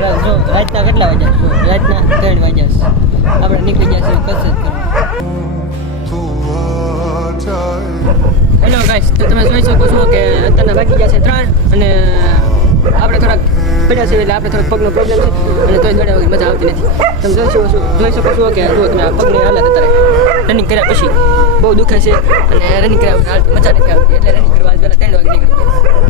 જો રાતના કેટલા વાગ્યા છો? રાતના 3 વાગ્યા છે. આપણે નીકળી ગયા છીએ કસરત કરવા. હેલો ગાઈસ, તો તમે જોઈ શકો છો કે અત્યારના વાગી ગયા છે 3 અને આપણે થોડાક પડ્યા છે એટલે આપણે થોડોક પગનો પ્રોબ્લેમ છે અને તોય દોડ્યા વગર મજા આવતી નથી. તમે જોઈ શકો છો કે જો તમે આ પગની હાલત અત્યારે રનિંગ કર્યા પછી બહુ દુખે છે અને રનિંગ કર્યા વગર મજા નથી આવતી એટલે રનિંગ કરવા પહેલાં 3 વાગે નીકળી ગયા.